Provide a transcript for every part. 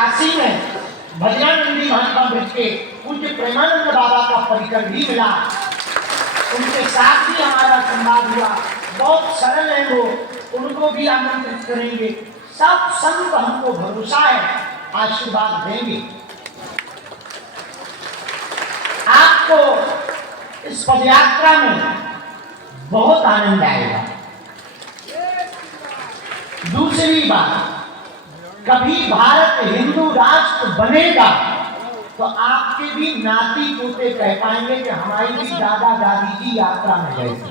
काशी में भजनानंदी महात्मा ब्रज के पूज्य प्रेमानंद बाबा का परिकर भी मिला, उनके साथ भी हमारा संवाद हुआ। बहुत सरल है वो, उनको भी आमंत्रित करेंगे। सब संत हमको भरोसा है आशीर्वाद देंगे। आपको इस पदयात्रा में बहुत आनंद आएगा। दूसरी बात, कभी भारत हिंदू राष्ट्र बनेगा तो आपके भी नाती पोते कह पाएंगे कि हमारी भी दादा दादी जी यात्रा में गए थे।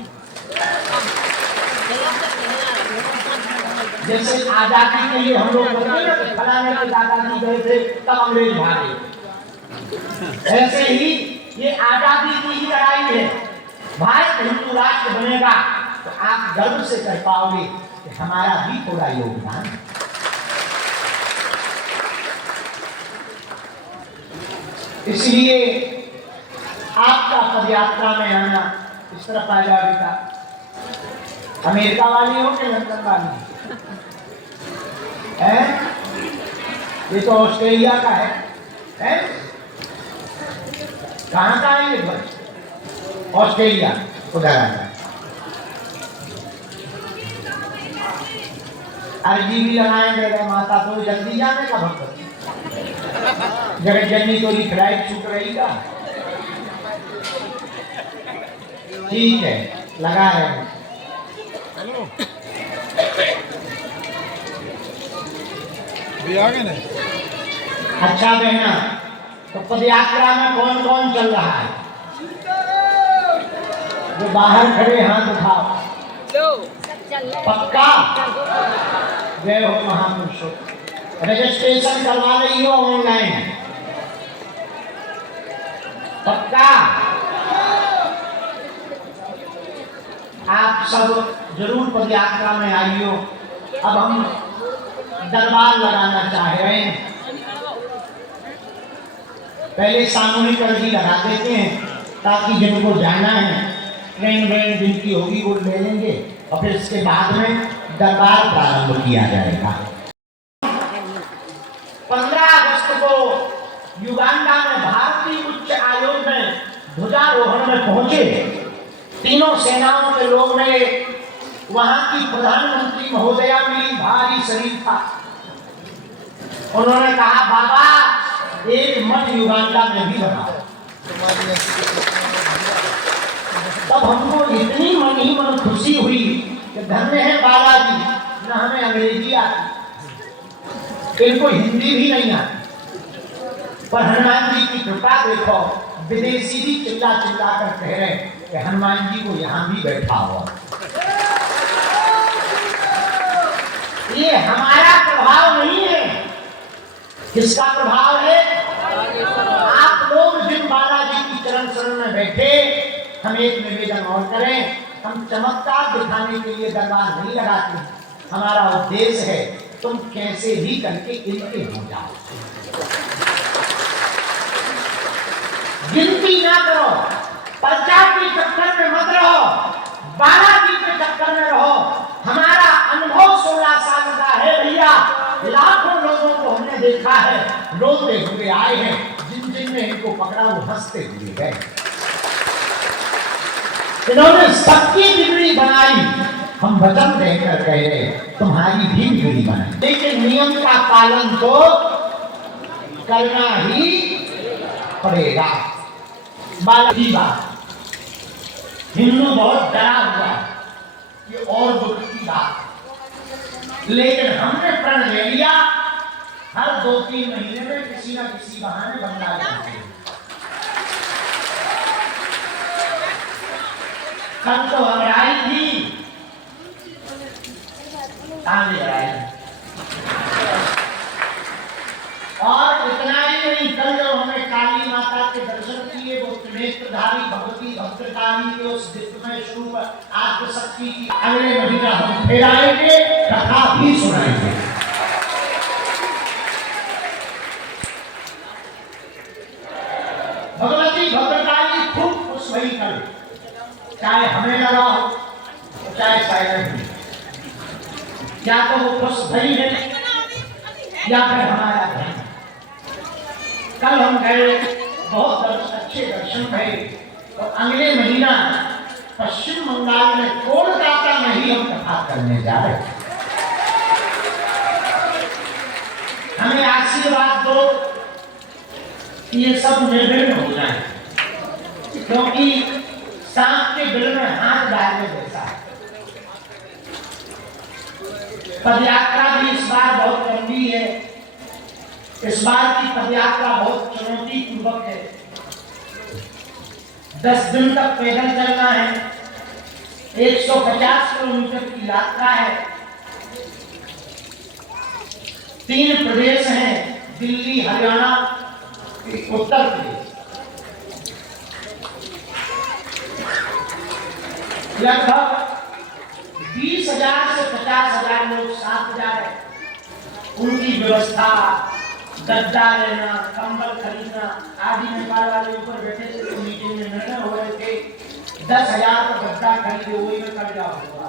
जैसे आजादी के लिए हम लोग फलाने के दादाजी गए थे तब अंग्रेज भागे, ऐसे ही ये आजादी की ही लड़ाई है। भारत हिंदू राष्ट्र बनेगा तो आप गर्व से कह पाओगे कि हमारा भी थोड़ा योगदान है। इसलिए आपका पदयात्रा में आना, इस तरफ आ जाओ बेटा। अमेरिका वाली हो कि लंदन वाली है? ये तो ऑस्ट्रेलिया का है? कहाँ का है ये बस? ऑस्ट्रेलिया। उधर आना, अर्जी भी लगाएंगे माता तो जल्दी जाने का भक्त। जगत जननी तो फ्लाइट छूट रही का। ठीक है, लगा रहे हैं। अच्छा बहना, तो पदयात्रा में कौन कौन चल रहा है? जो बाहर खड़े हाथ उठाओ। पक्का? जय हो महापुरुषों। रजिस्ट्रेशन करवा रही हो ऑनलाइन? पक्का? आप सब जरूर पदयात्रा में आइयो। अब हम दरबार लगाना चाह रहे हैं। पहले सामूहिक अर्जी लगा देते हैं ताकि जिनको जाना है ट्रेन व्रेन जिनकी होगी वो ले लेंगे और फिर इसके बाद में दरबार प्रारंभ किया जाएगा। 15 अगस्त को युगांडा में भारतीय उच्च आयोग में ध्वजारोहण में पहुंचे तीनों सेनाओं के लोग मिले। वहां की प्रधानमंत्री महोदया मिली, भारी शरीर था। उन्होंने कहा बाबा एक मठ युगांडा में भी बनाओ। तब हमको इतनी मन ही मन खुशी हुई कि धन्य है बालाजी, न हमें अंग्रेजी आती, इनको हिंदी भी नहीं आती, पर हनुमान जी की कृपा देखो, विदेशी भी चिल्ला चिल्ला कर कह रहे कि हनुमान जी को यहाँ भी बैठा हुआ। ये हमारा प्रभाव नहीं है। किसका प्रभाव है? आप लोग जिन बालाजी की चरण शरण में बैठे, हम एक निवेदन और करें, हम चमत्कार दिखाने के लिए दरबार नहीं लगाते। हमारा उद्देश्य है तुम कैसे भी करके इनके हो जाओ। गिनती ना करो, पर्चा के चक्कर में मत रहो, बालाजी के चक्कर में रहो। हमारा अनुभव 16 साल का है भैया। लाखों लोगों को हमने देखा है, रोते हुए आए हैं, जिन जिन ने इनको पकड़ा वो हंसते हुए गए। इन्होंने सबकी बिगड़ी बनाई, हम वचन देकर कह रहे तुम्हारी भी बिगड़ी बनाई। लेकिन नियम का पालन तो करना ही पड़ेगा। बालाजी बात हिंदू बहुत डरा हुआ है, ये और दुख की बात। लेकिन हमने प्रण ले लिया, हर 2-3 महीने में किसी न किसी बहाने बदला जाएंगे। कल तो अंगड़ाई थी, और इतना ही नहीं, कल जो हमें काली माता के दर्शन किए, वो त्रिनेत्रधारी भगवती भद्रकाली के उस दिव्यमय स्वरूप आत्मशक्ति की अगले महीना हम फिर आएंगे, कथा भी सुनाएंगे। भगवती भद्रकाली खूब खुश वही कर, चाहे हमें लगा हो चाहे साइलेंट, या तो वो खुश भई है या फिर हमारा है। कल हम गए, बहुत अच्छे दर्शन भए। तो अगले महीना पश्चिम बंगाल में कोलकाता में ही हम कथा करने जा रहे हैं। हमें आशीर्वाद दो कि ये सब निर्विघ्न हो जाए, क्योंकि सांप के बिल में हाथ डालने जैसा है। पदयात्रा भी इस बार बहुत लंबी है। इस बार की पदयात्रा बहुत चुनौती पूर्वक है। 10 दिन तक पैदल चलना है। 150 किलोमीटर की यात्रा है। 3 प्रदेश हैं, दिल्ली, हरियाणा, उत्तर प्रदेश। लगभग 20,000 से 50,000 लोग साथ जा रहे हैं। उनकी व्यवस्था, गद्दा लेना, कंबल खरीदना आदि, नेपाल वाले ऊपर बैठे थे तो मीटिंग में निर्णय हो रहे थे 10,000 का गद्दा खरीदे, वही में कर्जा होगा।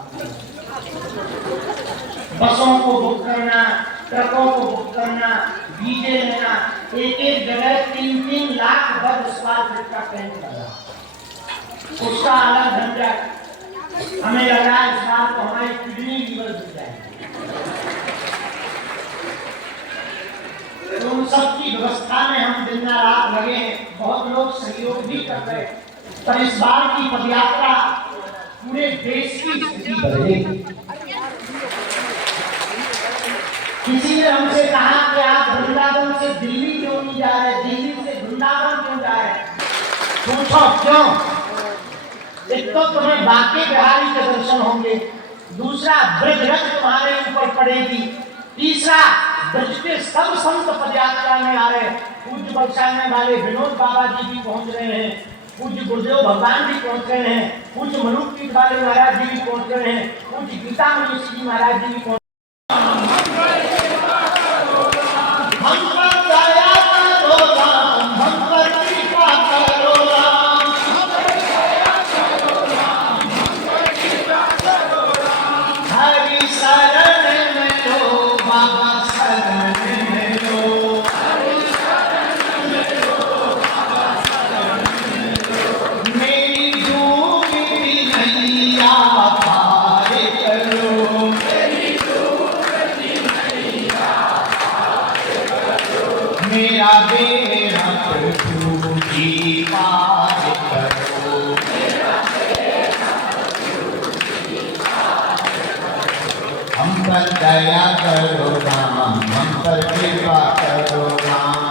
बसों को बुक करना, ट्रकों को बुक करना, डीजे लेना, एक जगह 3-3 लाख वर्ग स्क्वायर फीट का टेंट लगा, उसका अलग झंझट। हमें लग रहा है इस बार तो हमारी किडनी लीवर जुट जाएगी। तो उन सब की व्यवस्था में हम दिन रात लगे हैं। बहुत लोग सहयोग भी कर रहे हैं, पर इस बार की पदयात्रा पूरे देश की स्थिति बदलेगी। किसी ने हमसे कहा कि आप वृंदावन से दिल्ली क्यों नहीं जा रहे, दिल्ली से वृंदावन क्यों जा रहे? पूछो क्यों? एक तो तुम्हें बांके बिहारी के दर्शन होंगे, दूसरा ब्रज रथ तुम्हारे ऊपर पड़ेगी, तीसरा ब्रज के सब संत पदयात्रा में आ रहे। पूज्य बरसाने वाले विनोद बाबा जी भी पहुंच रहे हैं, पूज्य गुरुदेव भगवान भी पहुंच रहे हैं, पूज्य मनुपीठ वाले महाराज जी भी पहुंच रहे हैं, पूज्य गीता मनीष जी महाराज जी भी पहुंच। हम पर दया करो राम, हम पर कृपा करो राम,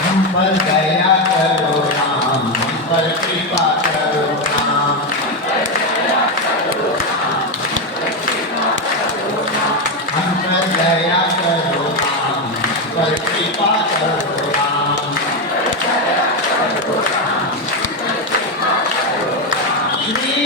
हम पर दया करो राम, हम पर कृपा करो राम, हम पर दया करो राम, हम पर कृपा करो राम। श्री